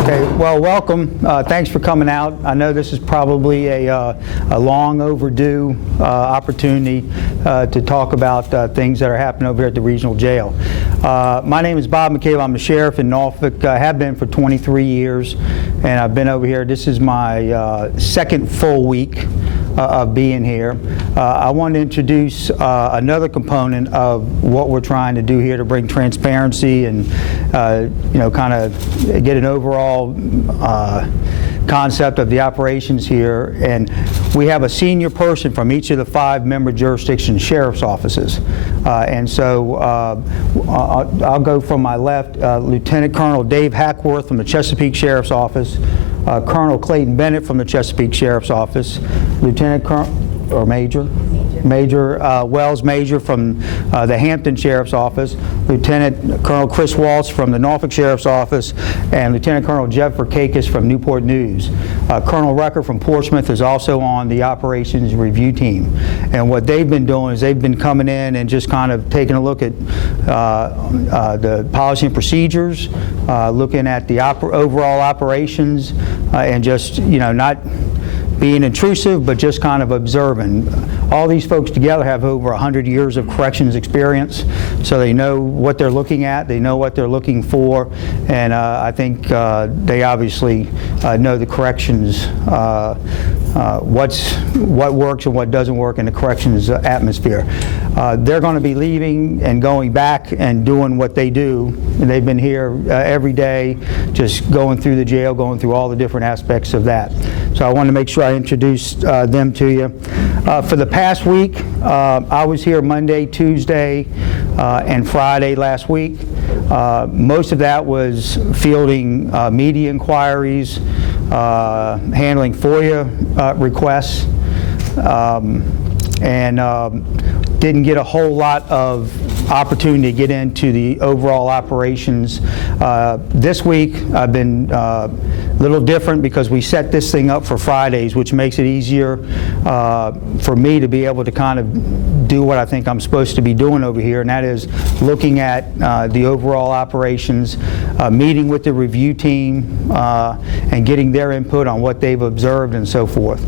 Okay, well, welcome. Thanks for coming out. I know this is probably a long overdue opportunity to talk about things that are happening over here at the regional jail. My name is Bob McCabe. I'm the sheriff in Norfolk. I have been for 23 years, and I've been over here. This is my second full week of being here. I want to introduce another component of what we're trying to do here to bring transparency and kind of get an overall concept of the operations here. And we have a senior person from each of the 5 member jurisdiction sheriff's offices. And so I'll go from my left, Lieutenant Colonel Dave Hackworth from the Chesapeake Sheriff's Office, Colonel Clayton Bennett from the Chesapeake Sheriff's Office, Lieutenant Colonel, or Major Wells Major from the Hampton Sheriff's Office, Lieutenant Colonel Chris Waltz from the Norfolk Sheriff's Office, and Lieutenant Colonel Jeff Verkakis from Newport News. Colonel Rucker from Portsmouth is also on the operations review team. And what they've been doing is they've been coming in and just kind of taking a look at the policy and procedures, looking at the overall operations, and just, not being intrusive, but just kind of observing. All these folks together have over 100 years of corrections experience, so they know what they're looking at, they know what they're looking for, and I think they obviously know the corrections, what works and what doesn't work in the corrections atmosphere. They're going to be leaving and going back and doing what they do. And they've been here every day, just going through the jail, going through all the different aspects of that. So I wanted to make sure I introduced them to you. For the past week, I was here Monday, Tuesday, and Friday last week. Most of that was fielding media inquiries, handling FOIA requests, and didn't get a whole lot of opportunity to get into the overall operations. This week I've been a little different because we set this thing up for Fridays, which makes it easier for me to be able to kind of do what I think I'm supposed to be doing over here, and that is looking at the overall operations, meeting with the review team, and getting their input on what they've observed and so forth.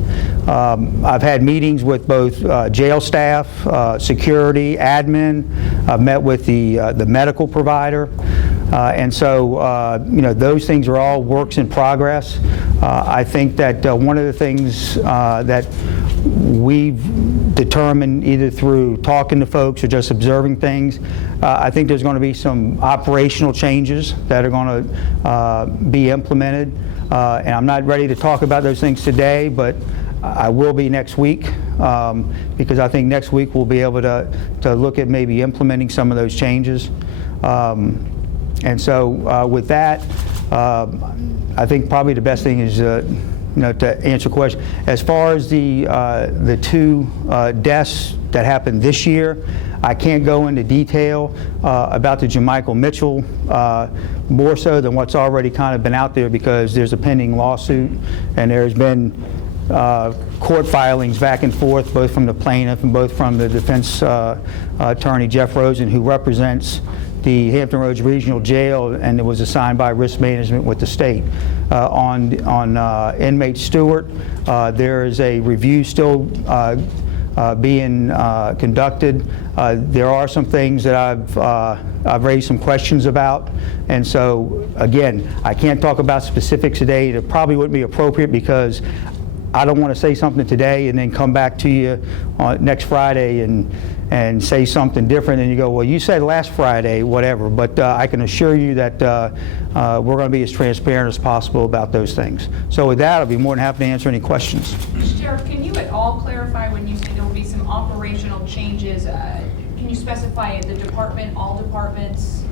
I've had meetings with both jail staff, security, admin. I've met with the medical provider, and so those things are all works in progress. I think that one of the things that we've determined, either through talking to folks or just observing things, I think there's going to be some operational changes that are going to be implemented, and I'm not ready to talk about those things today, but I will be next week, because I think next week we'll be able to look at maybe implementing some of those changes. And so with that, I think probably the best thing is to answer a question. As far as the 2 deaths that happened this year, I can't go into detail about the Jamichael Mitchell, more so than what's already kind of been out there, because there's a pending lawsuit and there's been court filings back and forth, both from the plaintiff and both from the defense attorney, Jeff Rosen, who represents the Hampton Roads Regional Jail, and it was assigned by risk management with the state. On inmate Stewart, there is a review still being conducted. There are some things that I've raised some questions about, and so again, I can't talk about specifics today. It probably wouldn't be appropriate, because I don't want to say something today and then come back to you next Friday and say something different, and you go, well, you said last Friday, whatever. But I can assure you that we're going to be as transparent as possible about those things. So with that, I'll be more than happy to answer any questions. Sheriff, can you at all clarify when you say there will be some operational changes? Can you specify the department, all departments,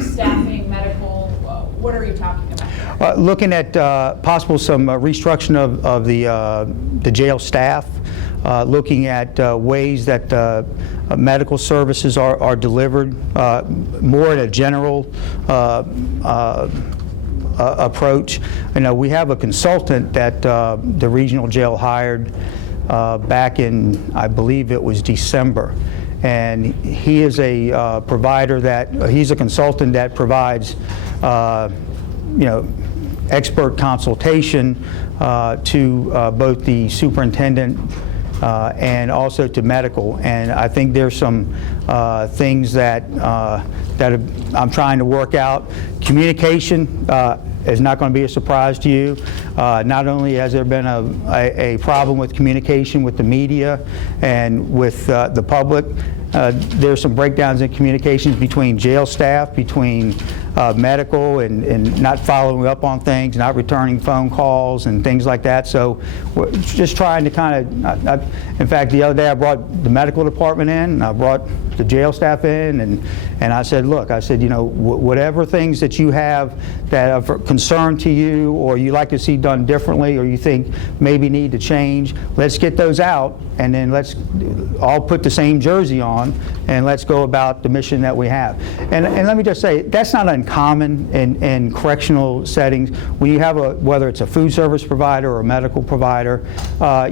staffing, medical? What are you talking about? Looking at possible some restructuring of the jail staff, looking at ways that medical services are delivered, more in a general approach. We have a consultant that the regional jail hired back in, I believe it was December. And he is a provider that, he's a consultant that provides, expert consultation to both the superintendent and also to medical. And I think there's some things that I'm trying to work out. Communication is not going to be a surprise to you. Not only has there been a problem with communication with the media and with the public, there's some breakdowns in communications between jail staff, between medical, and not following up on things, not returning phone calls and things like that. So we're just trying to kind of, in fact, the other day I brought the medical department in, and I brought the jail staff in, and I said, look, I said, you know, whatever things that you have that are of concern to you, or you like to see done differently, or you think maybe need to change, let's get those out, and then let's all put the same jersey on, and let's go about the mission that we have. And let me just say, that's not uncommon in correctional settings. When you have whether it's a food service provider or a medical provider,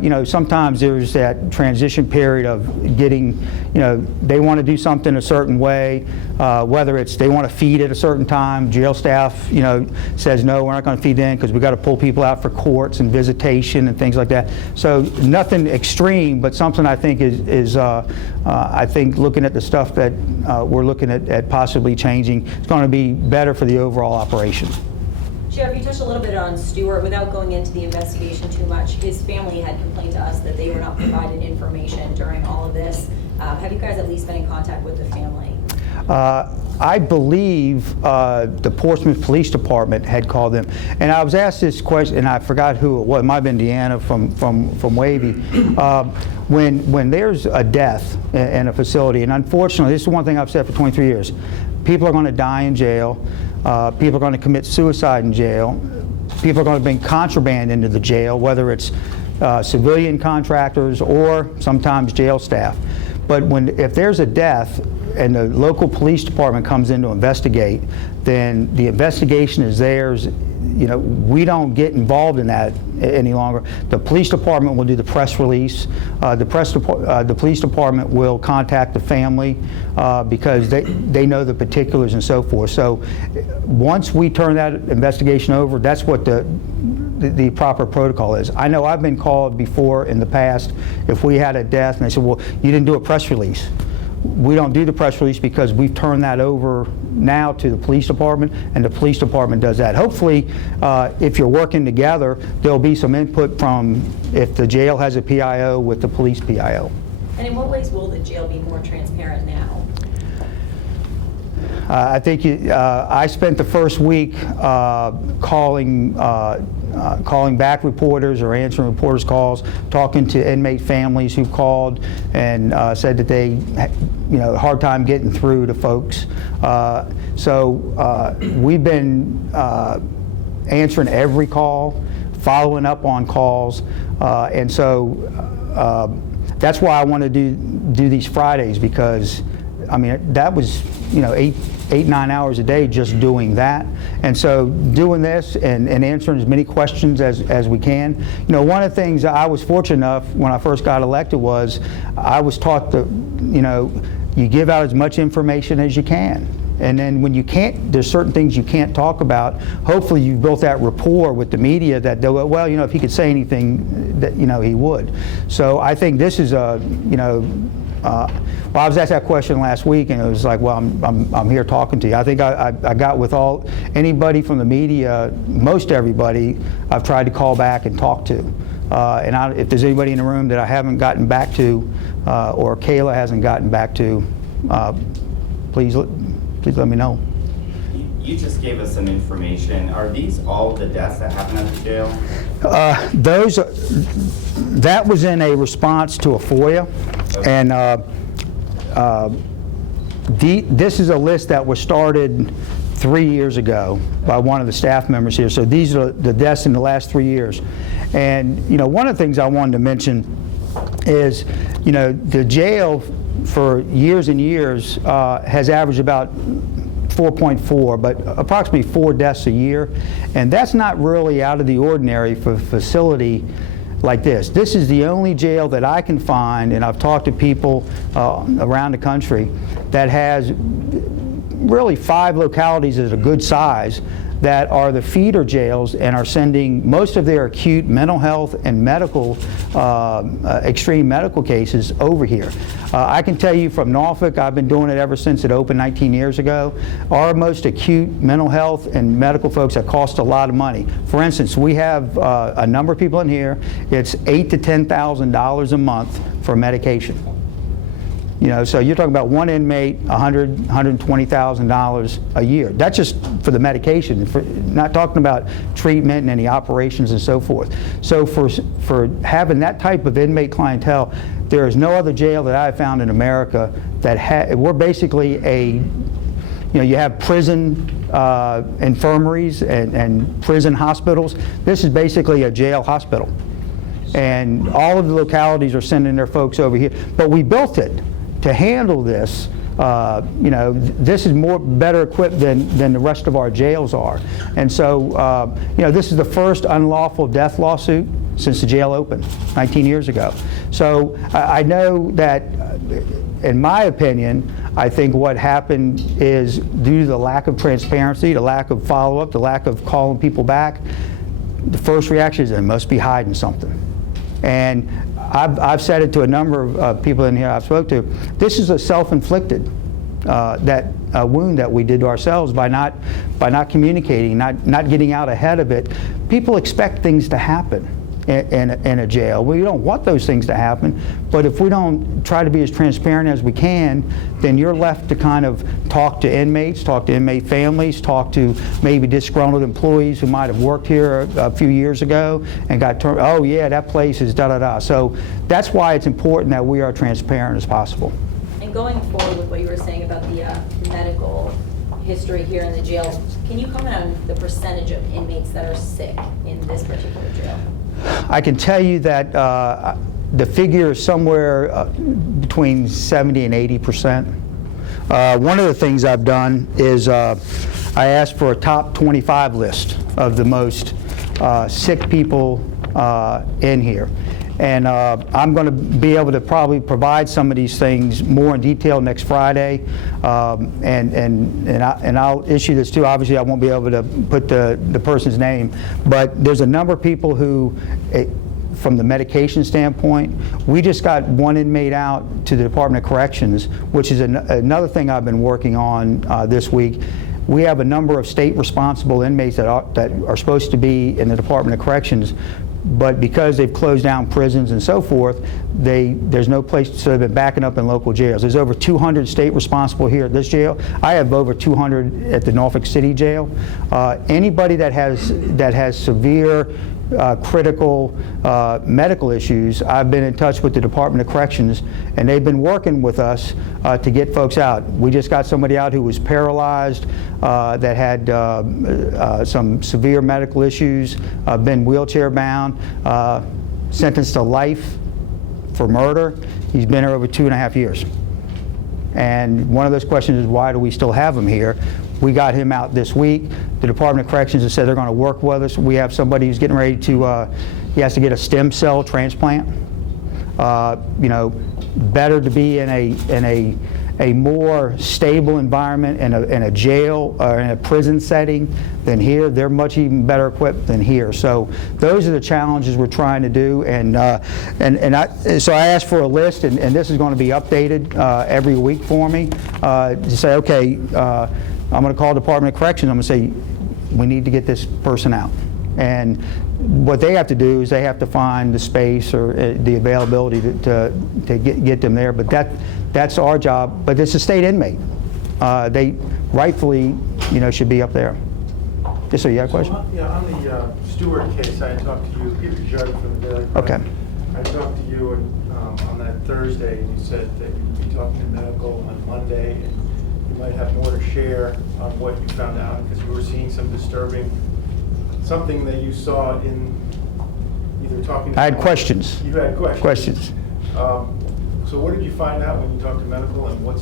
you know, sometimes there's that transition period of getting, you know, they want to do something a certain way, whether it's they want to feed at a certain time, jail staff, you know, says no, we're not going to feed in because we've got to pull people out for courts and visitation and things like that. So nothing extreme, but something I think is I think looking at the stuff that we're looking at possibly changing, it's going to be better for the overall operation. Sheriff, you touched a little bit on Stewart. Without going into the investigation too much, his family had complained to us that they were not provided information during all of this. Have you guys at least been in contact with the family? I believe the Portsmouth Police Department had called them, and I was asked this question, and I forgot who it was. It might have been Deanna from Wavy. When there's a death in a facility, and unfortunately, this is one thing I've said for 23 years, people are going to die in jail. People are going to commit suicide in jail. People are going to bring contraband into the jail, whether it's civilian contractors or sometimes jail staff. But if there's a death and the local police department comes in to investigate, then the investigation is theirs. You know, we don't get involved in that any longer. The police department will do the press release. The police department will contact the family because they know the particulars and so forth. So once we turn that investigation over, that's what the proper protocol is. I know I've been called before in the past if we had a death and they said, well, you didn't do a press release. We don't do the press release because we've turned that over now to the police department, and the police department does that. Hopefully, if you're working together, there'll be some input from if the jail has a PIO with the police PIO. And in what ways will the jail be more transparent now? I think I spent the first week calling back reporters or answering reporters' calls, talking to inmate families who called and said that they, you know, hard time getting through to folks. So we've been answering every call, following up on calls, and so that's why I want to do these Fridays, because I mean that was, you know, 8-9 hours a day just doing that. And so doing this and answering as many questions as we can. You know, one of the things I was fortunate enough when I first got elected was I was taught that, you know, you give out as much information as you can. And then when you can't, there's certain things you can't talk about. Hopefully you've built that rapport with the media that they'll, well, you know, if he could say anything, that, you know, he would. So I think this is a, you know, well, I was asked that question last week, and it was like, well, I'm here talking to you. I think I got with anybody from the media, most everybody, I've tried to call back and talk to. And if there's anybody in the room that I haven't gotten back to, or Kayla hasn't gotten back to, please let me know. You just gave us some information. Are these all the deaths that happened at the jail? That was in a response to a FOIA, and this is a list that was started 3 years ago by one of the staff members here. So these are the deaths in the last 3 years. And, you know, one of the things I wanted to mention is, you know, the jail for years and years has averaged about 4.4, but approximately 4 deaths a year. And that's not really out of the ordinary for a facility like this. This is the only jail that I can find, and I've talked to people around the country, that has really 5 localities at a good size that are the feeder jails and are sending most of their acute mental health and medical, extreme medical cases over here. I can tell you from Norfolk, I've been doing it ever since it opened 19 years ago, our most acute mental health and medical folks that cost a lot of money. For instance, we have a number of people in here, it's $8,000 to $10,000 a month for medication. You know, so you're talking about one inmate, $120,000 a year. That's just for the medication, not talking about treatment and any operations and so forth. So for having that type of inmate clientele, there is no other jail that I've found in America that we're basically you have prison infirmaries and prison hospitals. This is basically a jail hospital. And all of the localities are sending their folks over here. But we built it to handle this. This is better equipped than the rest of our jails are. And so, this is the first unlawful death lawsuit since the jail opened 19 years ago. So I know that, in my opinion, I think what happened is due to the lack of transparency, the lack of follow-up, the lack of calling people back, the first reaction is they must be hiding something. And I've said it to a number of people in here I've spoke to. This is a self-inflicted wound that we did to ourselves by not communicating, not getting out ahead of it. People expect things to happen in a jail. We don't want those things to happen, but if we don't try to be as transparent as we can, then you're left to kind of talk to inmates, talk to inmate families, talk to maybe disgruntled employees who might have worked here a few years ago and got turned, oh yeah, that place is da-da-da. So that's why it's important that we are transparent as possible. And going forward with what you were saying about the medical history here in the jails, can you comment on the percentage of inmates that are sick in this particular jail? I can tell you that the figure is somewhere between 70 and 80%. One of the things I've done is I asked for a top 25 list of the most sick people in here. And I'm going to be able to probably provide some of these things more in detail next Friday, and I'll issue this too. Obviously, I won't be able to put the person's name, but there's a number of people who, from the medication standpoint, we just got one inmate out to the Department of Corrections, which is another thing I've been working on this week. We have a number of state-responsible inmates that are supposed to be in the Department of Corrections, but because they've closed down prisons and so forth, there's no place, so they've been backing up in local jails. There's over 200 state responsible here at this jail. I have over 200 at the Norfolk City jail. Anybody that has severe critical medical issues, I've been in touch with the Department of Corrections, and they've been working with us to get folks out. We just got somebody out who was paralyzed, that had some severe medical issues, been wheelchair bound, sentenced to life for murder. He's been here over 2.5 years. And one of those questions is, why do we still have him here? We got him out this week. The Department of Corrections has said they're going to work with us. We have somebody who's getting ready to, he has to get a stem cell transplant. Better to be in a more stable environment in a jail or in a prison setting than here. They're much even better equipped than here. So those are the challenges we're trying to do. So I asked for a list, and this is going to be updated every week for me to say, okay, I'm going to call the Department of Corrections. I'm going to say, we need to get this person out. And what they have to do is they have to find the space or the availability to get them there. But that's our job. But it's a state inmate. They rightfully, should be up there. Just so you have a question? On the Stewart case, I talked to you, Peter Judd from the Daily Press. Okay. I talked to you on that Thursday, and you said that you'd be talking to medical on Monday, and you might have more to share on what you found out, because you were seeing some disturbing, something that you saw in either talking to... I had questions. You had questions. Questions. So what did you find out when you talked to medical, and do you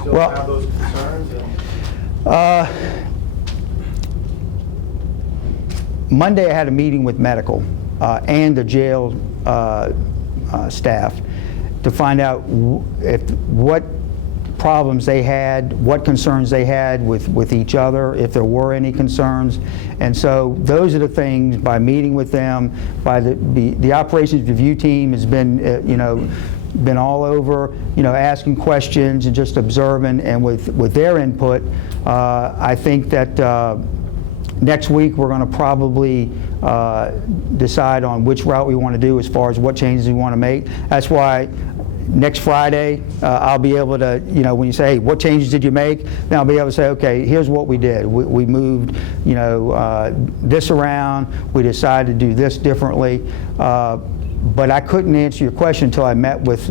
still have those concerns? Monday I had a meeting with medical and the jail staff to find out what problems they had, what concerns they had with each other, if there were any concerns. And so those are the things, by meeting with them, by the operations review team has been, been all over, asking questions and just observing, and with their input, I think that next week we're going to probably decide on which route we want to do as far as what changes we want to make. That's why next Friday I'll be able to, when you say, hey, what changes did you make? Then I'll be able to say, okay, here's what we did. We moved, this around. We decided to do this differently. But I couldn't answer your question until I met with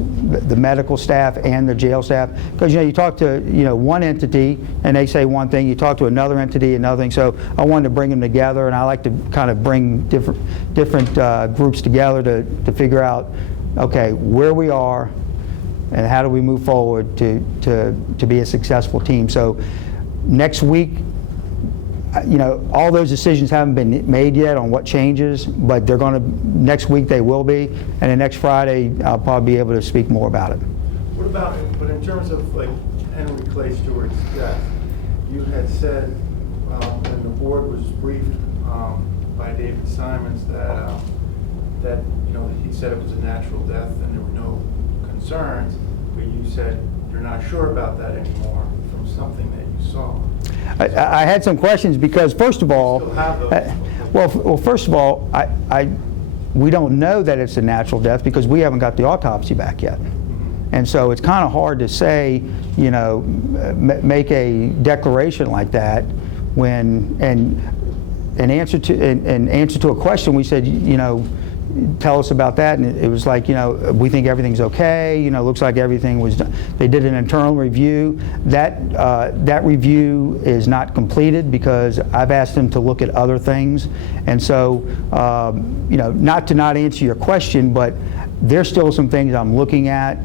the medical staff and the jail staff, because you talk to one entity and they say one thing, you talk to another entity another thing. So I wanted to bring them together, and I like to kind of bring different groups together to figure out, okay, where we are and how do we move forward to be a successful team. So next week, all those decisions haven't been made yet on what changes, but they're going to, next week they will be, and then next Friday I'll probably be able to speak more about it. What about, but in terms of like Henry Clay Stewart's death, you had said when the board was briefed by David Simons that he said it was a natural death and there were no concerns, but you said you're not sure about that anymore from something that you saw. I had some questions because, first of all, Still have those. well, first of all, we don't know that it's a natural death because we haven't got the autopsy back yet. And so it's kind of hard to say, make a declaration like that when, in answer to a question, we said, tell us about that, and it was like, we think everything's okay, looks like everything was done. They did an internal review. That review is not completed because I've asked them to look at other things. And so, not to not answer your question, but there's still some things I'm looking at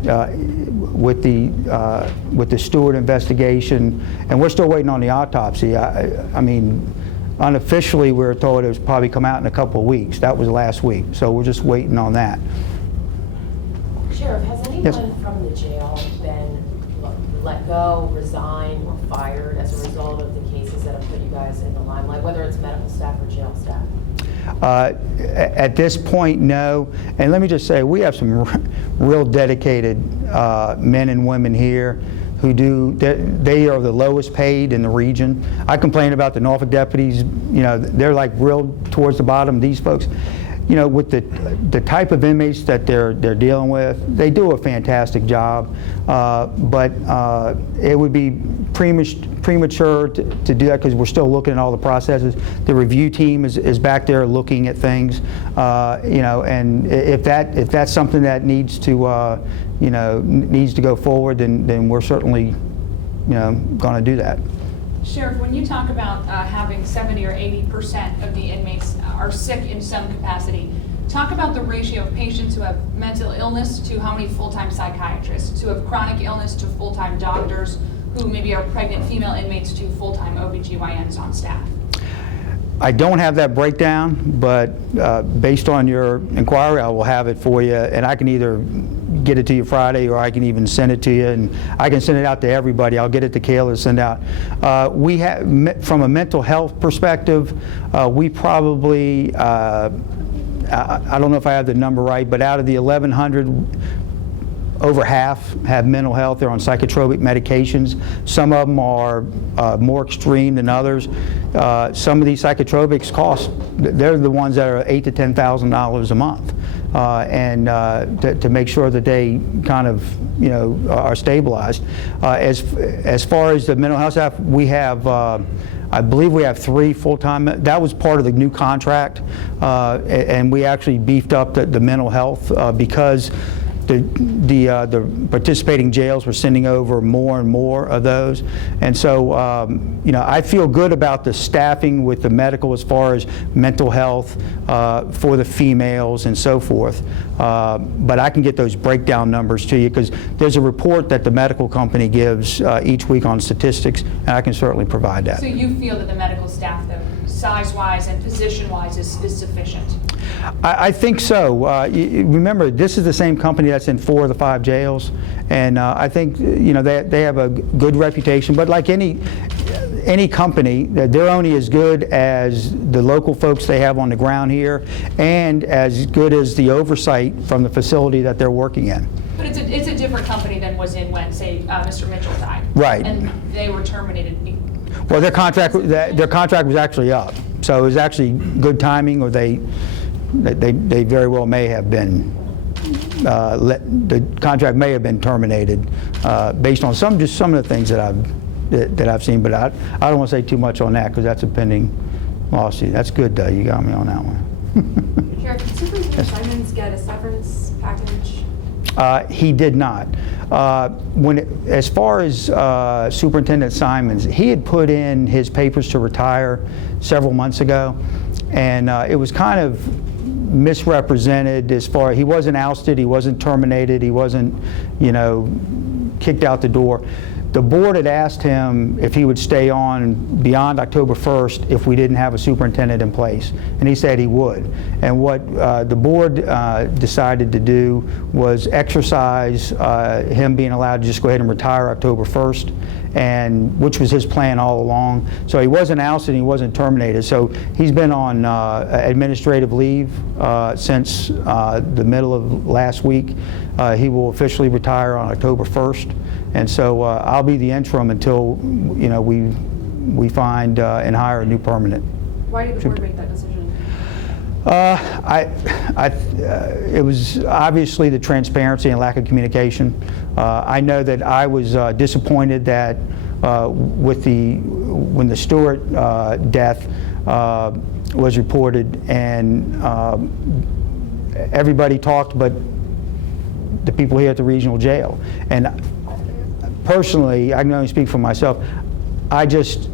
with the Stewart investigation, and we're still waiting on the autopsy. I mean, unofficially, we were told it was probably come out in a couple of weeks. That was last week, so we're just waiting on that. Sheriff, has anyone Yes. from the jail been let go, resigned, or fired as a result of the cases that have put you guys in the limelight, whether it's medical staff or jail staff? At this point, no. And let me just say, we have some real dedicated men and women here who they are the lowest paid in the region. I complain about the Norfolk deputies, they're like real towards the bottom. These folks, with the type of inmates that they're dealing with, they do a fantastic job. But it would be premature to do that because we're still looking at all the processes. The review team is back there looking at things, and if that's something that needs to go forward, then we're certainly going to do that. Sheriff, when you talk about having 70 or 80% of the inmates are sick in some capacity, talk about the ratio of patients who have mental illness to how many full-time psychiatrists, who have chronic illness to full-time doctors, who maybe are pregnant female inmates to full-time OBGYNs on staff. I don't have that breakdown, but based on your inquiry, I will have it for you, and I can either get it to you Friday or I can even send it to you, and I can send it out to everybody. I'll get it to Kayla to send out. We have, from a mental health perspective, we probably, I don't know if I have the number right, but out of the 1,100, over half have mental health. They're on psychotropic medications. Some of them are more extreme than others. Some of these psychotropics cost, they're the ones that are $8,000 to $10,000 a month. And to make sure that they kind of, are stabilized. As far as the mental health staff, we have, I believe we have 3 full-time. That was part of the new contract, and we actually beefed up the mental health because the participating jails were sending over more and more of those. And so, I feel good about the staffing with the medical as far as mental health for the females and so forth. But I can get those breakdown numbers to you because there's a report that the medical company gives each week on statistics, and I can certainly provide that. So you feel that the medical staff, though, size-wise and position-wise is sufficient? I think so. Remember, this is the same company that's in 4 of the 5 jails, and I think they have a good reputation. But like any company, they're only as good as the local folks they have on the ground here, and as good as the oversight from the facility that they're working in. But it's a different company than was in when, say, Mr. Mitchell died. Right. And they were terminated. Well, their contract was actually up, so it was actually good timing, or they very well may have been the contract may have been terminated based on some of the things that I've seen. But I don't want to say too much on that because that's a pending lawsuit. That's good though. You got me on that one. Sheriff, did Superintendent Simons get a severance package? He did not. As far as Superintendent Simons, he had put in his papers to retire several months ago, and it was kind of misrepresented as far. He wasn't ousted, he wasn't terminated, he wasn't, kicked out the door. The board had asked him if he would stay on beyond October 1st if we didn't have a superintendent in place, and he said he would. And what the board decided to do was exercise him being allowed to just go ahead and retire October 1st, and which was his plan all along. So he wasn't ousted, he wasn't terminated. So he's been on administrative leave since the middle of last week. He will officially retire on October 1st. And so I'll be the interim until we find and hire a new permanent. Why did the board make that decision? It was obviously the transparency and lack of communication. I know that I was disappointed that when the Stewart death was reported, and everybody talked but the people here at the regional jail. And personally, I can only speak for myself, I just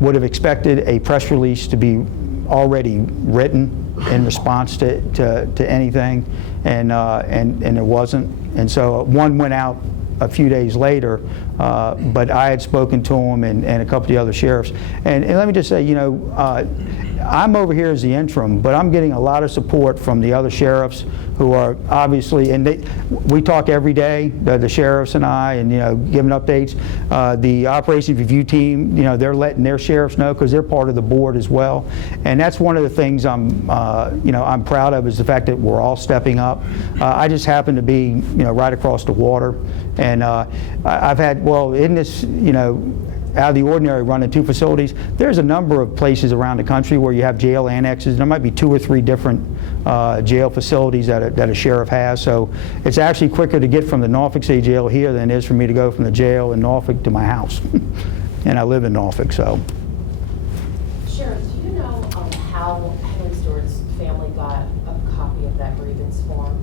would have expected a press release to be already written in response to anything, and it wasn't. And so one went out a few days later, but I had spoken to him and a couple of the other sheriffs. And let me just say, I'm over here as the interim, but I'm getting a lot of support from the other sheriffs who are obviously, and we talk every day, the sheriffs and I, and giving updates. The operations review team, they're letting their sheriffs know because they're part of the board as well. And that's one of the things I'm proud of, is the fact that we're all stepping up. I just happen to be, right across the water, and I've had, in this, out of the ordinary running 2 facilities, there's a number of places around the country where you have jail annexes. There might be 2 or 3 different jail facilities that a sheriff has. So it's actually quicker to get from the Norfolk City Jail here than it is for me to go from the jail in Norfolk to my house. And I live in Norfolk, so. Sheriff, do you know how Henry Stewart's family got a copy of that grievance form?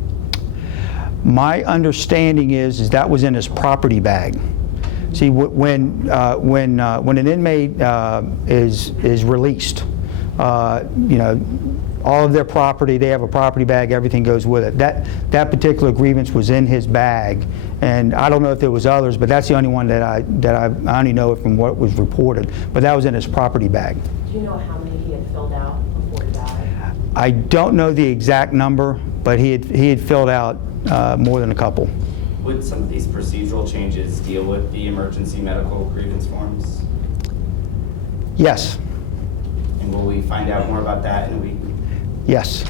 My understanding is that was in his property bag. See, when an inmate is released, all of their property, they have a property bag, everything goes with it. That particular grievance was in his bag, and I don't know if there was others, but that's the only one that I only know it from what was reported. But that was in his property bag. Do you know how many he had filled out before he died? I don't know the exact number, but he had filled out more than a couple. Would some of these procedural changes deal with the emergency medical grievance forms? Yes. And will we find out more about that in a week? Yes.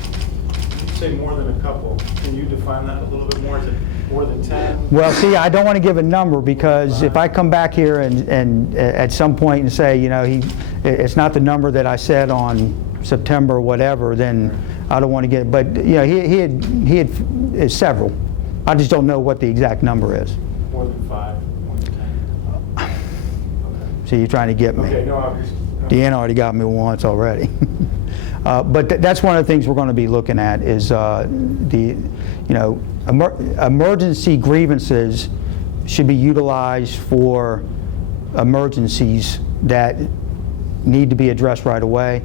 You say more than a couple. Can you define that a little bit more? Is it more than 10? Well, see, I don't want to give a number, because if I come back here and at some point and say, it's not the number that I said on September whatever, then I don't want to get. But he had several. I just don't know what the exact number is. More than 5, more than 10. Okay. So you're trying to get me. Okay, no, I'm just. Deanna already got me once already. But that's one of the things we're going to be looking at is emergency grievances should be utilized for emergencies that need to be addressed right away.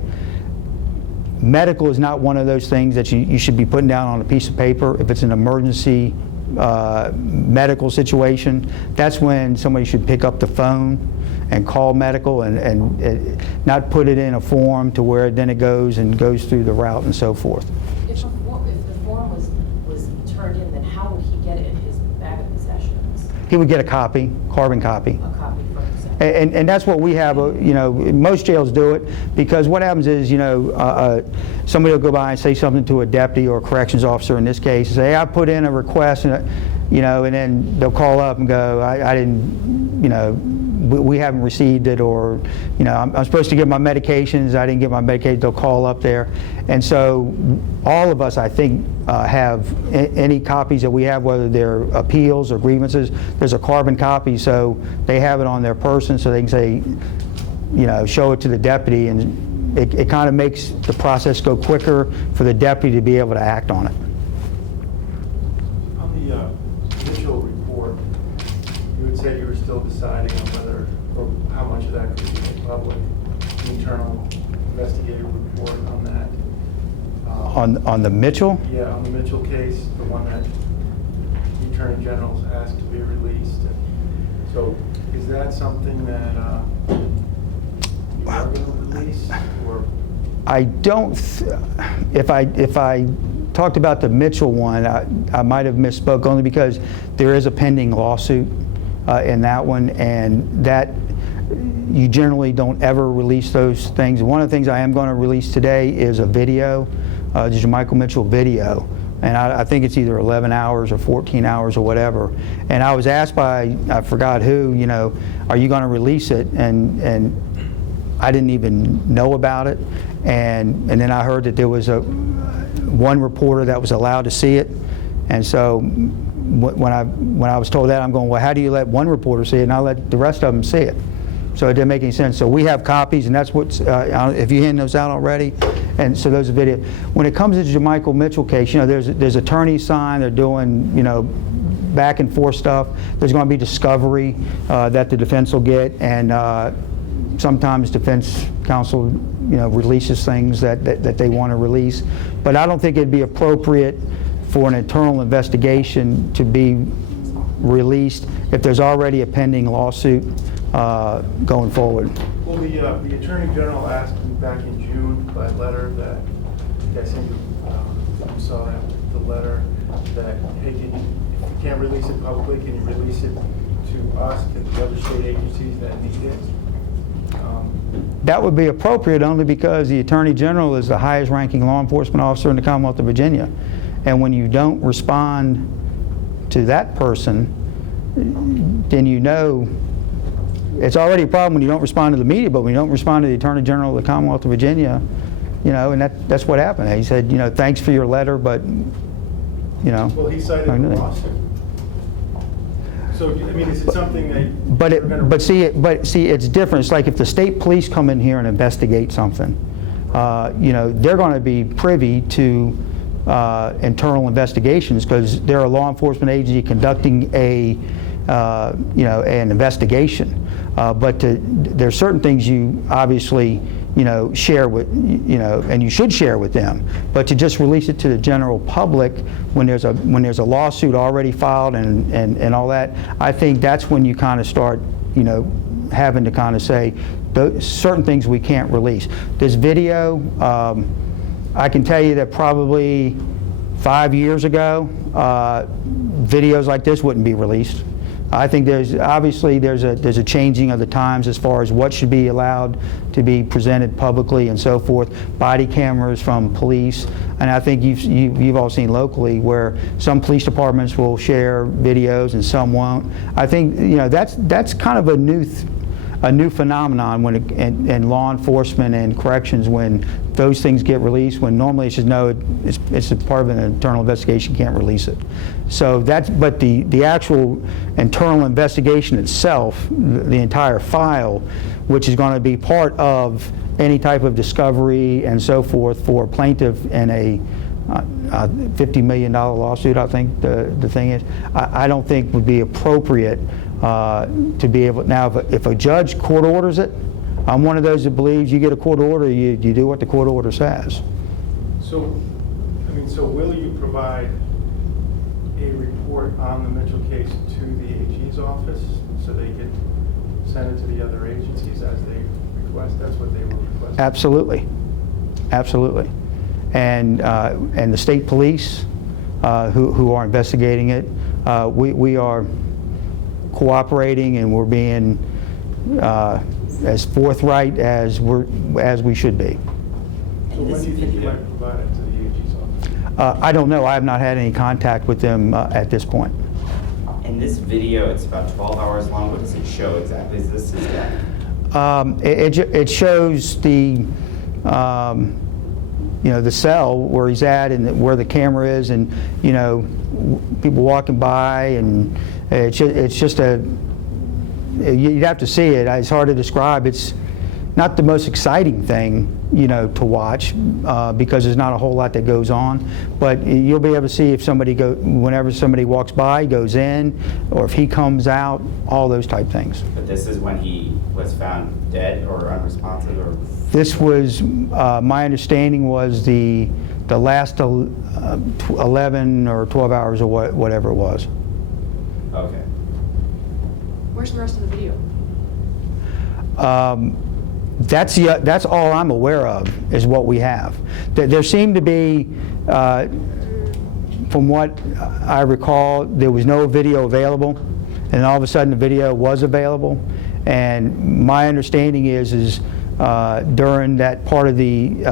Medical is not one of those things that you should be putting down on a piece of paper. If it's an emergency medical situation, that's when somebody should pick up the phone and call medical and not put it in a form to where then it goes through the route and so forth. If the form was turned in, then how would he get it in his bag of possessions? He would get a copy, carbon copy. A copy from himself? And that's what we have, most jails do it, because what happens is, somebody will go by and say something to a deputy or a corrections officer in this case, and say, hey, I put in a request, and then they'll call up and go, I didn't, we haven't received it, or, I'm supposed to get my medications, I didn't get my medication, they'll call up there. And so all of us, I think, have any copies that we have, whether they're appeals or grievances, there's a carbon copy, so they have it on their person, so they can say, show it to the deputy, and it kind of makes the process go quicker for the deputy to be able to act on it. On the Mitchell report, you had said you were still deciding on whether, or how much of that could be made public, internal investigative report on that. On the Mitchell? Yeah, on the Mitchell case, the one that the Attorney General's asked to be released. So is that something that you are going to release, or? I don't, if I talked about the Mitchell one, I might have misspoke, only because there is a pending lawsuit in that one, and that you generally don't ever release those things. One of the things I am going to release today is a video, the Michael Mitchell video, and I think it's either 11 hours or 14 hours or whatever. And I was asked by, I forgot who, are you going to release it? And I didn't even know about it. And then I heard that there was one reporter that was allowed to see it. And so when I was told that, I'm going, well, how do you let one reporter see it and I let the rest of them see it? So it didn't make any sense. So we have copies, and that's what's, if you hand those out already, and so those are video. When it comes to the Michael Mitchell case, there's attorneys signed, they're doing, back and forth stuff. There's going to be discovery that the defense will get, and sometimes defense counsel, releases things that they want to release. But I don't think it'd be appropriate for an internal investigation to be released if there's already a pending lawsuit going forward. Well, the Attorney General asked me back in June by letter that, I think you saw that, the letter, that, hey, if you can't release it publicly, can you release it to us, to the other state agencies that need it? That would be appropriate only because the Attorney General is the highest ranking law enforcement officer in the Commonwealth of Virginia. And when you don't respond to that person, then it's already a problem when you don't respond to the media, but when you don't respond to the Attorney General of the Commonwealth of Virginia, and that's what happened. He said, thanks for your letter, but, Well, he cited the lawsuit. So, is it something that? But see, it's different. It's like if the state police come in here and investigate something, they're going to be privy to internal investigations because they're a law enforcement agency conducting an investigation. But there's certain things you obviously share with, and you should share with them. But to just release it to the general public when there's a lawsuit already filed and all that, I think that's when you kind of start, having to kind of say certain things we can't release. This video, I can tell you that probably 5 years ago, videos like this wouldn't be released. I think there's a changing of the times as far as what should be allowed to be presented publicly and so forth. Body cameras from police, and I think you've all seen locally where some police departments will share videos and some won't. I think that's kind of a new phenomenon when in law enforcement and corrections when those things get released, when normally it's just it's a part of an internal investigation, can't release it. So but the actual internal investigation itself, the entire file, which is going to be part of any type of discovery and so forth for a plaintiff in a $50 million lawsuit, I think the thing is, I don't think would be appropriate to be able. Now, if a judge court orders it, I'm one of those that believes you get a court order, you do what the court order says. So will you provide a report on the Mitchell case to the AG's office so they can send it to the other agencies as they request? That's what they were requesting. Absolutely, absolutely. And the state police who are investigating it, we are cooperating, and we're being as forthright as we should be. So when do you think you might provide it to the AG's office? I don't know. I have not had any contact with them at this point. In this video, it's about 12 hours long. What does it show exactly? Is this his death? It shows the the cell where he's at and where the camera is, and people walking by, and it's just you'd have to see it. It's hard to describe. It's not the most exciting thing to watch because there's not a whole lot that goes on, but you'll be able to see if whenever somebody walks by, goes in, or if he comes out, all those type things. But this is when he was found dead or unresponsive, or? This was, my understanding was the last 11 or 12 hours or whatever it was. Okay. Where's the rest of the video? That's all I'm aware of is what we have. There seemed to be, from what I recall, there was no video available, and all of a sudden the video was available. And my understanding is during that part of the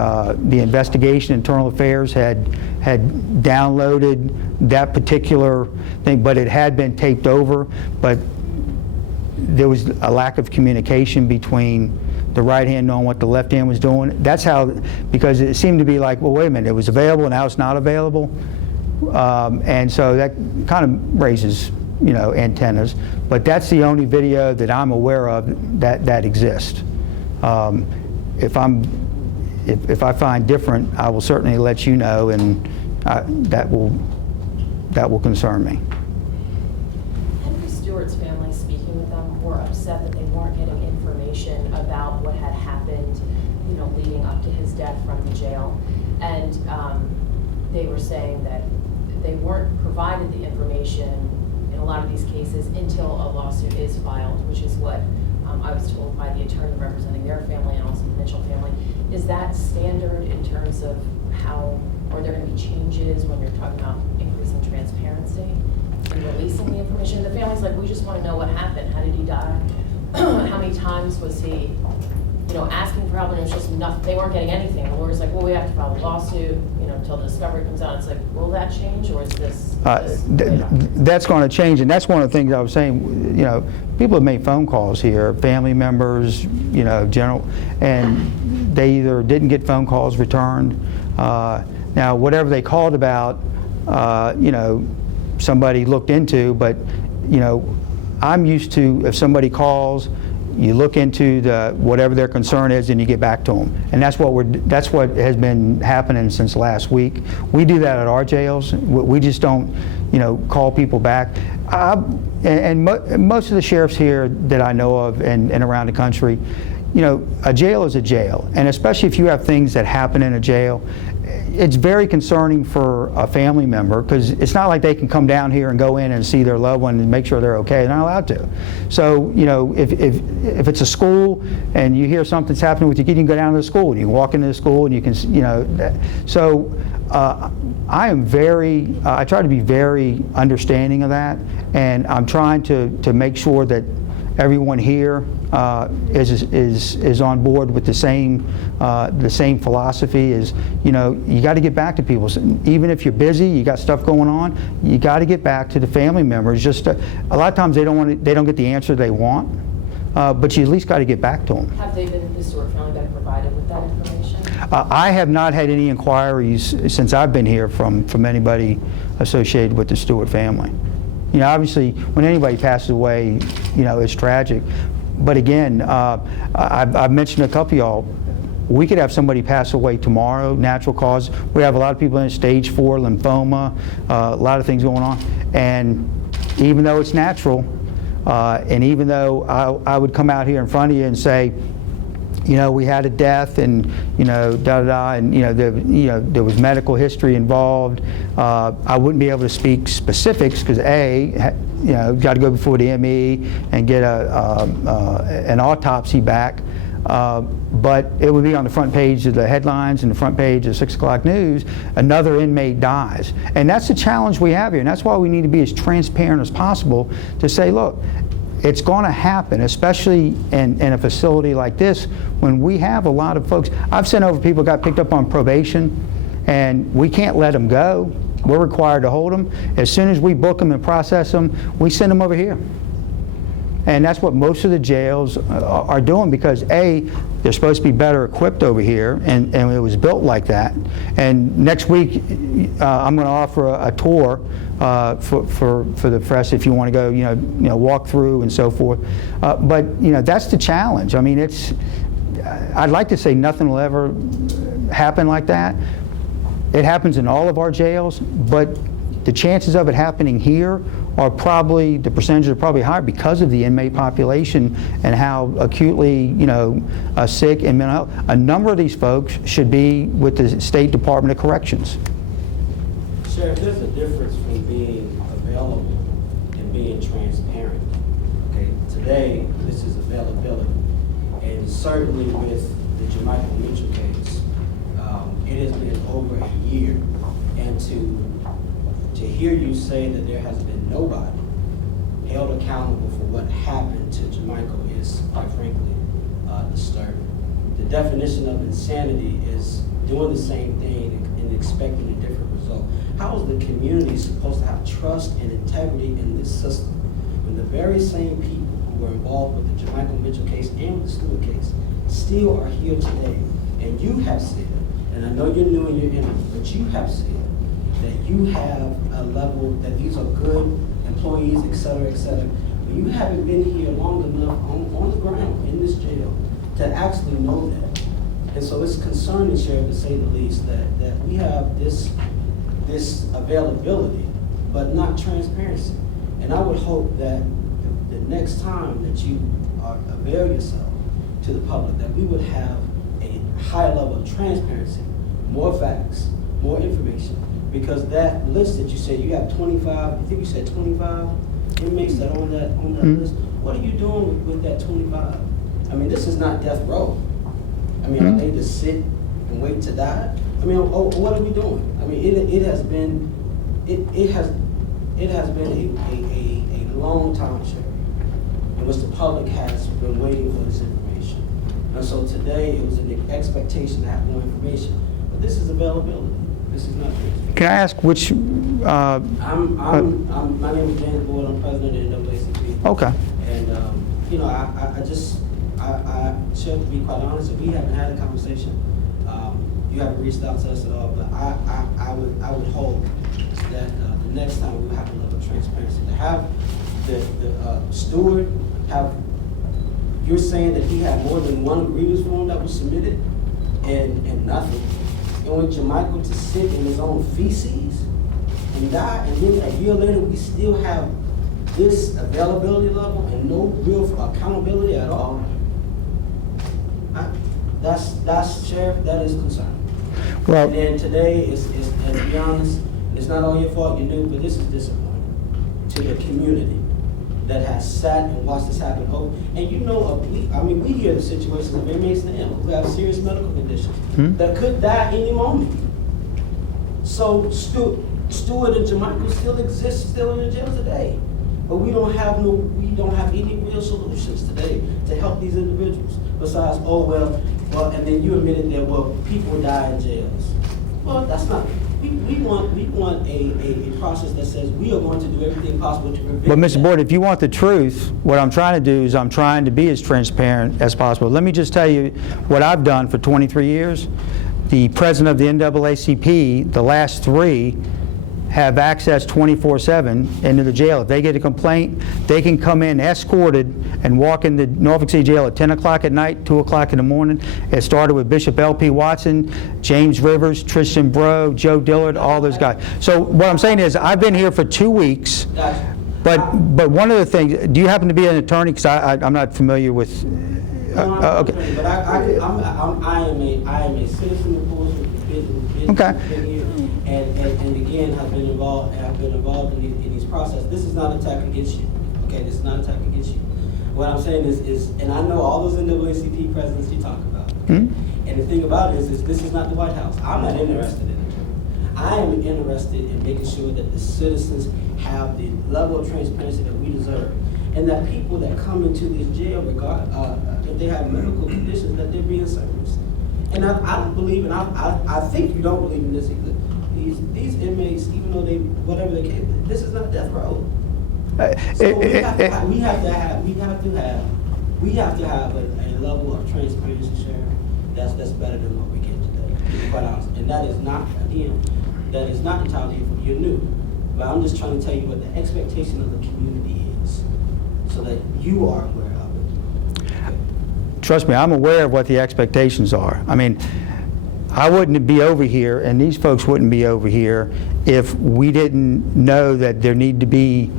investigation, Internal Affairs had downloaded that particular thing, but it had been taped over. But there was a lack of communication between the right hand knowing what the left hand was doing. That's how, because it seemed to be like, well, wait a minute, it was available, now it's not available. And so that kind of raises, antennas. But that's the only video that I'm aware of that exists. If I find different, I will certainly let you know, and that will concern me. Henry Stewart's family, speaking with them, were upset that they weren't getting information about what had happened, leading up to his death from the jail. And they were saying that they weren't provided the information in a lot of these cases until a lawsuit is filed, which is what I was told by the attorney representing their family and also the Mitchell family. Is that standard in terms of how, are there going to be changes when you're talking about increasing transparency and releasing the information? The family's like, we just want to know what happened. How did he die? How many times was he, asking for help, and it was just nothing. They weren't getting anything. The lawyer's like, well, we have to file a lawsuit, until the discovery comes out. It's like, will that change, or is this? That's going to change, and that's one of the things I was saying. People have made phone calls here, family members, general, and they either didn't get phone calls returned. Now, whatever they called about, somebody looked into, but I'm used to, if somebody calls, you look into whatever their concern is, and you get back to them. And that's what has been happening since last week. We do that at our jails. We just don't, call people back. And most of the sheriffs here that I know of and around the country, a jail is a jail. And especially if you have things that happen in a jail, it's very concerning for a family member, because it's not like they can come down here and go in and see their loved one and make sure they're okay. They're not allowed to. So, if it's a school and you hear something's happening with your kid, you can go down to the school and you can walk into the school and you can, So, I am I try to be very understanding of that, and I'm trying to make sure that everyone here is on board with the same philosophy. Is you got to get back to people. So even if you're busy, you got stuff going on, you got to get back to the family members. Just a lot of times they don't get the answer they want, but you at least got to get back to them. Have the Stewart family been provided with that information? I have not had any inquiries since I've been here from anybody associated with the Stewart family. Obviously, when anybody passes away, it's tragic. But again, I've mentioned a couple of y'all, we could have somebody pass away tomorrow, natural cause. We have a lot of people in stage 4 lymphoma, a lot of things going on. And even though it's natural, and even though I would come out here in front of you and say, we had a death, and and there was medical history involved. I wouldn't be able to speak specifics because got to go before the ME and get an autopsy back. But it would be on the front page of the headlines and the front page of 6 o'clock news, another inmate dies. And that's the challenge we have here, and that's why we need to be as transparent as possible to say, look, it's going to happen, especially in a facility like this, when we have a lot of folks. I've sent over people who got picked up on probation, and we can't let them go. We're required to hold them. As soon as we book them and process them, we send them over here. And that's what most of the jails are doing, because A, they're supposed to be better equipped over here, and it was built like that. And next week, I'm going to offer a tour for the press if you want to go, walk through and so forth. But that's the challenge. I mean, I'd like to say nothing will ever happen like that. It happens in all of our jails, but the chances of it happening here are probably, the percentages are probably higher because of the inmate population and how acutely, sick and mental health. A number of these folks should be with the State Department of Corrections. Sheriff, there's a difference from being available and being transparent. Okay, today this is availability, and certainly with the Jermichael Mitchell case, it has been over a year, and to hear you say that there has been nobody held accountable for what happened to Jermichael is, quite frankly, disturbing. The definition of insanity is doing the same thing and expecting a different result. How is the community supposed to have trust and integrity in this system when the very same people who were involved with the Jermichael Mitchell case and with the Stewart case still are here today? And you have said, and I know you're new in your interview, but you have said that you have a level, that these are good employees, et cetera, but you haven't been here long enough on the ground in this jail to actually know that. And so it's concerning, Sheriff, to say the least, that we have this availability, but not transparency. And I would hope that the next time that you avail yourself to the public, that we would have a high level of transparency, more facts, more information. Because that list that you said, you have 25, I think you said 25 inmates that are on that list. What are you doing with that 25? I mean, this is not death row. I mean, are they to sit and wait to die? I mean, what are we doing? I mean, it has been a long time, Sheriff, in which the public has been waiting for this information. And so today it was an expectation to have more information, but this is availability. This is not transparency. Can I ask which? My name is James Boyd. I'm president of the NAACP. Okay. And I should be quite honest. If we haven't had a conversation, you haven't reached out to us at all. But I would hope that the next time we will have a level of transparency. To have the steward have. You're saying that he had more than one grievance form that was submitted, and nothing. And with Jermichael to sit in his own feces and die, and then a year later we still have this availability level and no real accountability at all. That's Sheriff, that is concerning. Well, And then today is, to be honest, it's not all your fault, you knew, but this is disappointing to the community that has sat and watched this happen. Oh, and we hear the situations of inmates who have serious medical conditions that could die any moment. So Stewart and Jermichael still exist, still in the jail today, but we don't have any real solutions today to help these individuals. Besides, and then you admitted that people die in jails. Well, that's not. We want a process that says we are going to do everything possible to prevent. But Mr. that. Boyd, if you want the truth, what I'm trying to do is I'm trying to be as transparent as possible. Let me just tell you what I've done for 23 years. The president of the NAACP, the last 3, have access 24/7 into the jail. If they get a complaint, they can come in escorted and walk into Norfolk City Jail at 10 o'clock at night, 2 o'clock in the morning. It started with Bishop L.P. Watson, James Rivers, Tristan Bro, Joe Dillard, all those guys. So what I'm saying is I've been here for 2 weeks, Gotcha. but one of the things, do you happen to be an attorney? Because I'm not familiar with, No, I'm not okay. attorney, but I am a citizen of course with Okay. been here, and again, have been involved in these processes. This is not an attack against you, okay? This is not an attack against you. What I'm saying is, and I know all those NAACP presidents you talk about, okay? And the thing about it is this is not the White House. I'm not interested in it. I am interested in making sure that the citizens have the level of transparency that we deserve, and that people that come into this jail, if they have medical conditions, that they're being serviced. And I believe, and I think you don't believe in this either. These inmates, even though whatever they can, this is not death row. So we have to have a level of transparency, Sheriff, that's better than what we get today, to be quite honest. And that is not, again, that is not entirely from you're new. But I'm just trying to tell you what the expectation of the community is, so that you are aware of it. Okay. Trust me, I'm aware of what the expectations are. I mean, I wouldn't be over here, and these folks wouldn't be over here, if we didn't know that there needed to be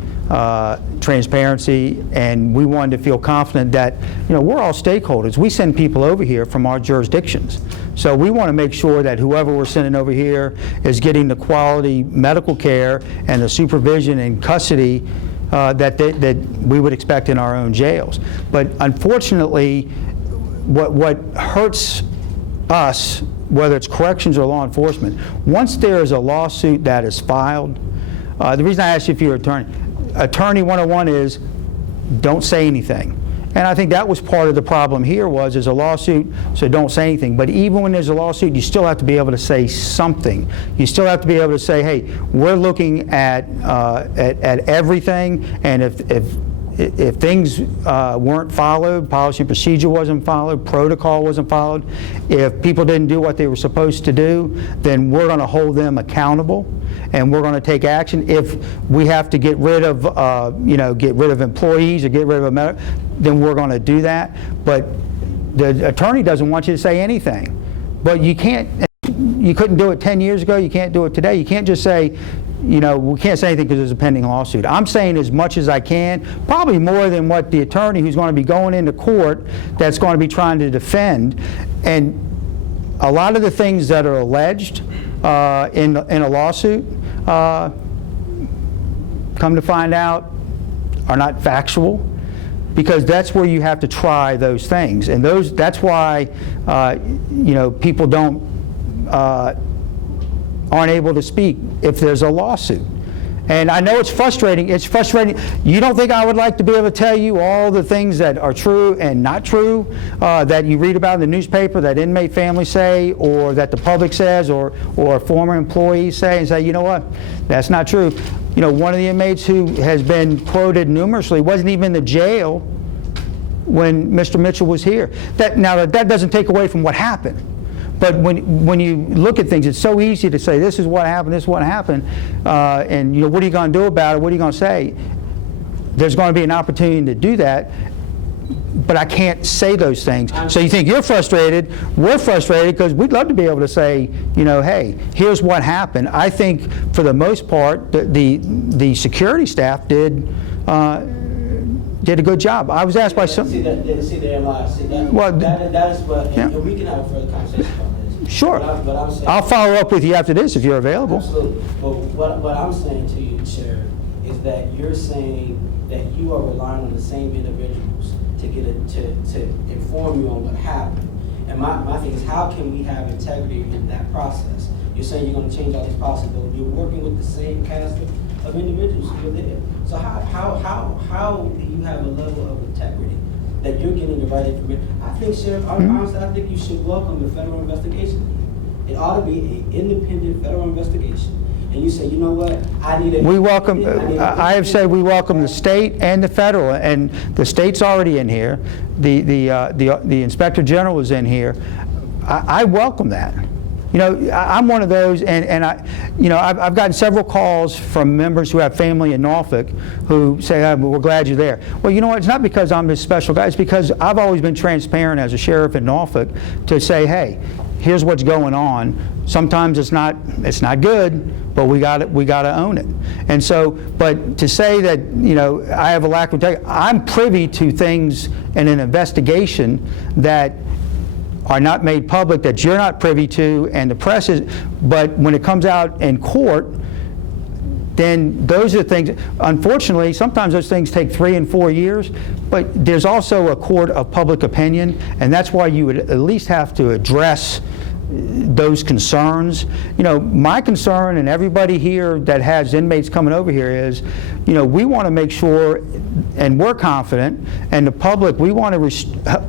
transparency, and we wanted to feel confident that, you know, we're all stakeholders. We send people over here from our jurisdictions. So we want to make sure that whoever we're sending over here is getting the quality medical care and the supervision and custody that we would expect in our own jails. But unfortunately, what hurts us, whether it's corrections or law enforcement, once there is a lawsuit that is filed, the reason I asked you if you're an attorney 101 is don't say anything. And I think that was part of the problem here was there's a lawsuit, so don't say anything. But even when there's a lawsuit, you still have to be able to say something. You still have to be able to say, hey, we're looking at everything, and if things weren't followed, policy and procedure wasn't followed, protocol wasn't followed, if people didn't do what they were supposed to do, then we're going to hold them accountable, and we're going to take action. If we have to get rid of, get rid of employees or get rid of then we're going to do that. But the attorney doesn't want you to say anything. But you couldn't do it 10 years ago. You can't do it today. You can't just say, we can't say anything because there's a pending lawsuit. I'm saying as much as I can, probably more than what the attorney who's going to be going into court that's going to be trying to defend. And a lot of the things that are alleged in a lawsuit, come to find out, are not factual, because that's where you have to try those things. And that's why people aren't able to speak if there's a lawsuit. And I know it's frustrating. It's frustrating. You don't think I would like to be able to tell you all the things that are true and not true that you read about in the newspaper, that inmate families say, or that the public says, or former employees say, and say, you know what, that's not true. One of the inmates who has been quoted numerously wasn't even in the jail when Mr. Mitchell was here. That doesn't take away from what happened. But when you look at things, it's so easy to say, this is what happened, this is what happened, and what are you going to do about it, what are you going to say? There's going to be an opportunity to do that, but I can't say those things. So you think you're frustrated, we're frustrated, because we'd love to be able to say, hey, here's what happened. I think for the most part, the security staff did a good job. I was asked by some... See, that is what, yeah. And we can have a further conversation about this. Sure. But I'm saying, I'll follow up with you after this if you're available. Absolutely. But what I'm saying to you, Sheriff, is that you're saying that you are relying on the same individuals to inform you on what happened. And my thing is, how can we have integrity in that process? You're saying you're going to change all these policies, but you're working with the same cast of individuals who are there. So how do you have a level of integrity that you're getting the right information? I think, Sheriff, honestly, I think you should welcome the federal investigation. It ought to be an independent federal investigation. And you say, you know what, We welcome, I have said we welcome the state and the federal, and the state's already in here. The Inspector General is in here. I welcome that. I'm one of those, and I've gotten several calls from members who have family in Norfolk who say, oh, we're glad you're there. Well, you know what, it's not because I'm this special guy, it's because I've always been transparent as a sheriff in Norfolk to say, hey, here's what's going on. Sometimes it's not good, but we got to own it. And so, but to say that I have a lack of integrity, I'm privy to things in an investigation that are not made public, that you're not privy to, and the press is, but when it comes out in court, then those are things, unfortunately, sometimes those things take 3 and 4 years, but there's also a court of public opinion, and that's why you would at least have to address those concerns. You know, my concern, and everybody here that has inmates coming over here, is, you know, we want to make sure, and we're confident, and the public, we want to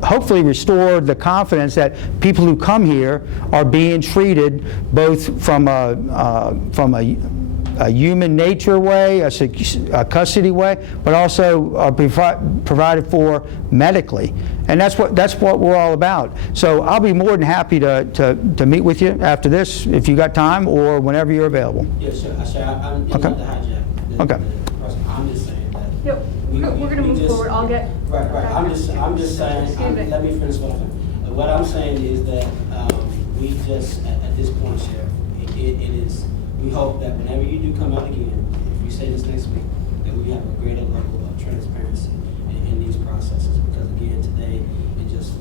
hopefully restore the confidence that people who come here are being treated both from a human nature way, a custody way, but also are provided for medically, and that's what we're all about. So I'll be more than happy to meet with you after this, if you got time, or whenever you're available. Yes, sir. I'm Okay. not the hijack. Okay. I'm just saying that. Yep, we're gonna move forward, I'll get. Right. I'm just saying, Excuse me. let me finish what I'm saying. What I'm saying is that we just, at this point, Sheriff, it is, we hope that whenever you do come out again, if you say this next week, that we have a greater level of transparency in these processes, because again, today, it's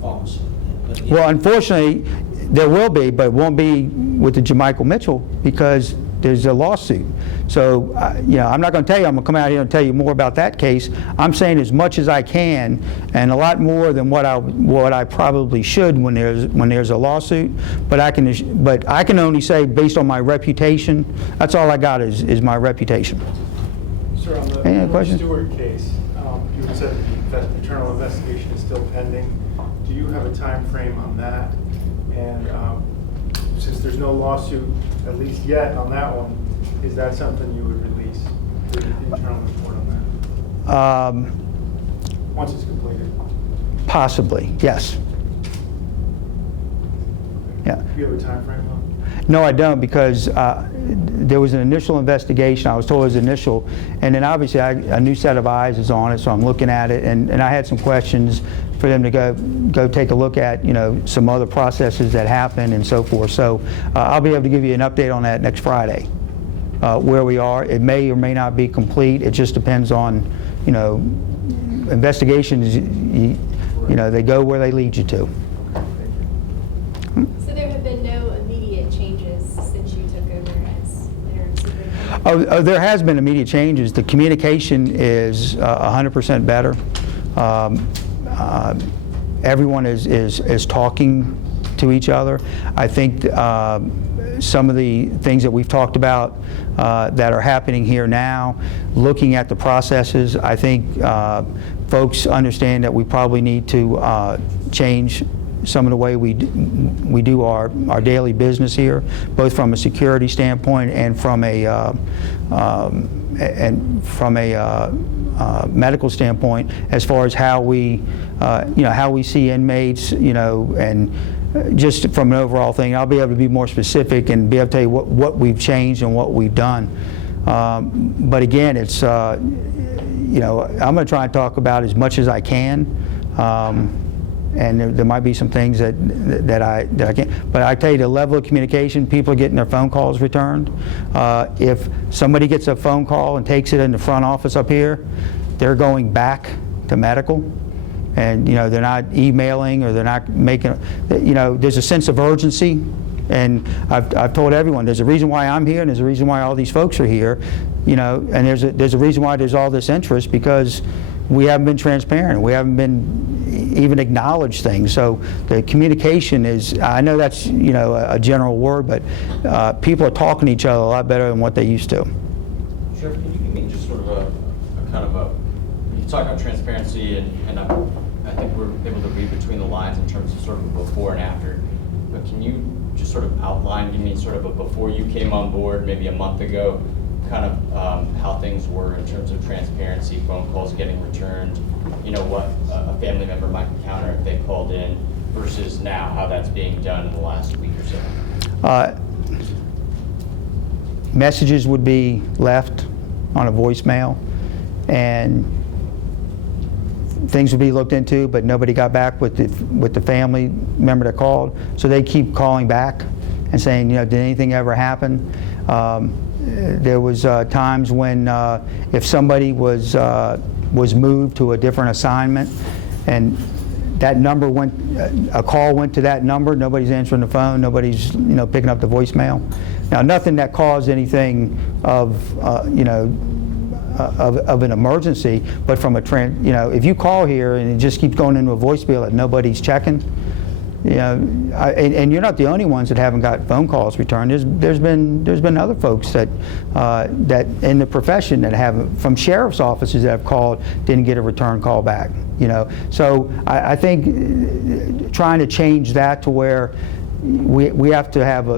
falling short of that. But again, Well, unfortunately, there will be, but it won't be with the Jermichael Mitchell, because there's a lawsuit. So, you know, I'm not going to tell you, I'm going to come out here and tell you more about that case. I'm saying as much as I can, and a lot more than what I probably should when there's a lawsuit. But I can only say, based on my reputation, that's all I got is my reputation. Sir, on Any other the questions? Stewart case, you said that the internal investigation is still pending. Do you have a time frame on that? And since there's no lawsuit, at least yet, on that one, is that something you would release, the internal report on that, once it's completed? Possibly, yes. Yeah. Do you have a time frame on it? No, I don't, because there was an initial investigation. I was told it was initial, and then obviously a new set of eyes is on it, so I'm looking at it, and I had some questions for them to go take a look at, you know, some other processes that happen and so forth. So I'll be able to give you an update on that next Friday, where we are. It may or may not be complete. It just depends on, you know, investigations. You know, they go where they lead you to. So there have been no immediate changes since you took over as interim superintendent? Oh, there has been immediate changes. The communication is 100% better. Everyone is talking to each other. I think some of the things that we've talked about that are happening here now, looking at the processes, I think folks understand that we probably need to change some of the way we do our daily business here, both from a security standpoint and from a medical standpoint, as far as how we how we see inmates, and just from an overall thing. I'll be able to be more specific and be able to tell you what we've changed and what we've done. But again, it's I'm going to try and talk about as much as I can. And there might be some things that I can't. But I tell you, the level of communication, people are getting their phone calls returned. If somebody gets a phone call and takes it in the front office up here, they're going back to medical. And they're not emailing, or they're not making. There's a sense of urgency. And I've told everyone, there's a reason why I'm here, and there's a reason why all these folks are here. And there's a reason why there's all this interest, because we haven't been transparent. We haven't been even acknowledged things. So the communication is, I know that's a general word, but people are talking to each other a lot better than what they used to. Sheriff, can you give me just sort of a kind of a, when you talk about transparency, and I think we're able to read between the lines in terms of sort of before and after, but can you just sort of outline, give me sort of a before you came on board, maybe a month ago, kind of how things were in terms of transparency, phone calls getting returned, what a family member might encounter if they called in, versus now, how that's being done in the last week or so? Messages would be left on a voicemail, and things would be looked into, but nobody got back with the family member that called. So they keep calling back and saying, did anything ever happen? There was times when if somebody was moved to a different assignment, and that number went, a call went to that number, nobody's answering the phone, nobody's, picking up the voicemail. Now, nothing that caused anything of, of an emergency, but from a if you call here and it just keeps going into a voicemail that nobody's checking, and you're not the only ones that haven't got phone calls returned. There's been other folks that that in the profession that have, from sheriff's offices that have called, didn't get a return call back. So I think trying to change that to where we have to have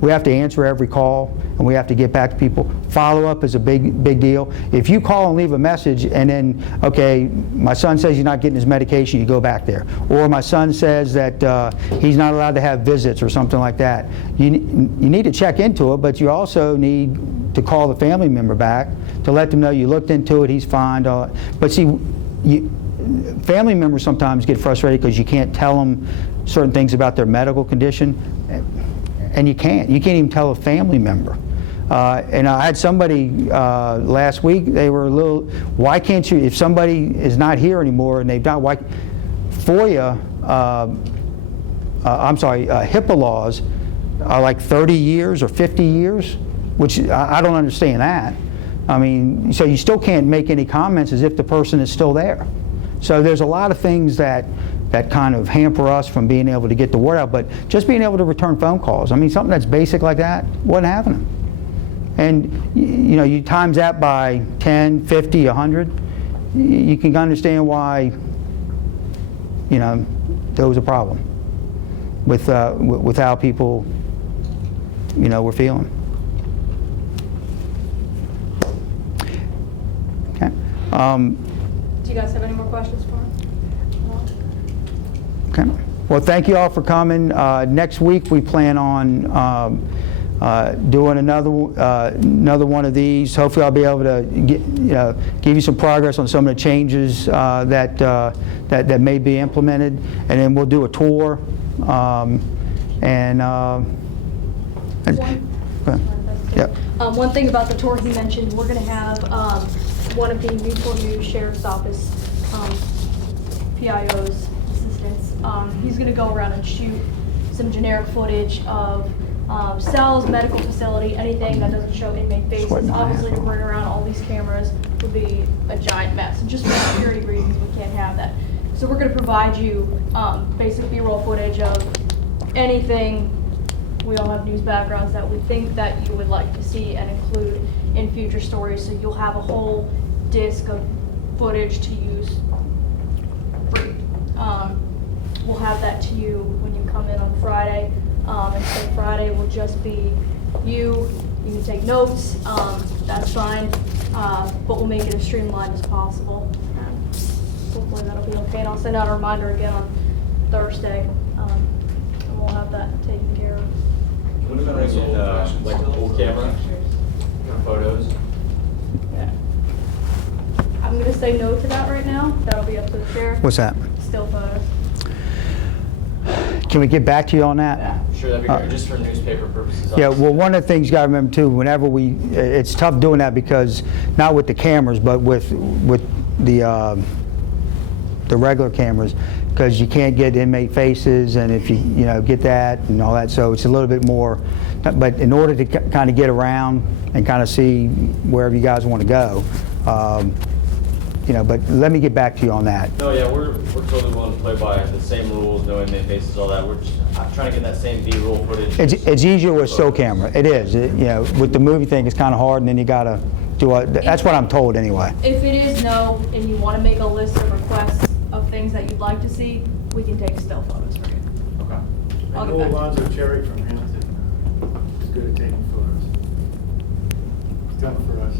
we have to answer every call and we have to get back to people. Follow-up is a big deal. If you call and leave a message and then, okay, my son says he's not getting his medication, you go back there. Or my son says that he's not allowed to have visits or something like that. You need to check into it, but you also need to call the family member back to let them know you looked into it, he's fine. But see, family members sometimes get frustrated because you can't tell them certain things about their medical condition. And you can't even tell a family member. And I had somebody last week, they were a little, why can't you, if somebody is not here anymore and they've not, why, FOIA, HIPAA laws are like 30 years or 50 years, which I don't understand that. I mean, so you still can't make any comments as if the person is still there. So there's a lot of things that kind of hamper us from being able to get the word out, but just being able to return phone calls. I mean, something that's basic like that wasn't happening. And you times that by 10, 50, 100, you can understand why, there was a problem with how people, were feeling. Okay. Do you guys have any more questions for him? Okay. Well, thank you all for coming. Next week we plan on doing another one of these. Hopefully, I'll be able to give you some progress on some of the changes that may be implemented, and then we'll do a tour. One thing about the tour he mentioned, we're going to have one of the Newport News Sheriff's Office PIOs. He's going to go around and shoot some generic footage of cells, medical facility, anything that doesn't show inmate faces. Obviously, to bring around all these cameras would be a giant mess. And just for security reasons, we can't have that. So we're going to provide you basic B-roll footage of anything. We all have news backgrounds that we think that you would like to see and include in future stories. So you'll have a whole disc of footage to use free. We'll have that to you when you come in on Friday. And so Friday will just be you. You can take notes, that's fine. But we'll make it as streamlined as possible. Hopefully that'll be okay. And I'll send out a reminder again on Thursday. And we'll have that taken care of. What about like a full camera photos? Yeah. I'm going to say no to that right now. That'll be up to the sheriff. What's that? Still photos. Can we get back to you on that? Yeah, sure, that'd be great, just for newspaper purposes. Yeah, well, one of the things you got to remember too, whenever it's tough doing that because not with the cameras, but with the regular cameras, because you can't get inmate faces, and if you get that and all that, so it's a little bit more. But in order to kind of get around and kind of see wherever you guys want to go, but let me get back to you on that. No, yeah, we're totally willing to play by the same rules, no inmate faces, all that. We're just trying to get that same B-roll footage. It's easier with still camera. It is. With the movie thing, it's kind of hard, and then you got to do that's what I'm told anyway. If it is no, and you want to make a list of requests of things that you'd like to see, we can take still photos for you. Okay. I'll I get know back. Alonzo Cherry from Hamilton is good at taking photos. He's done it for us.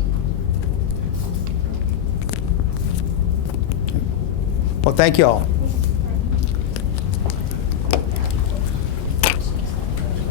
Well, thank you all.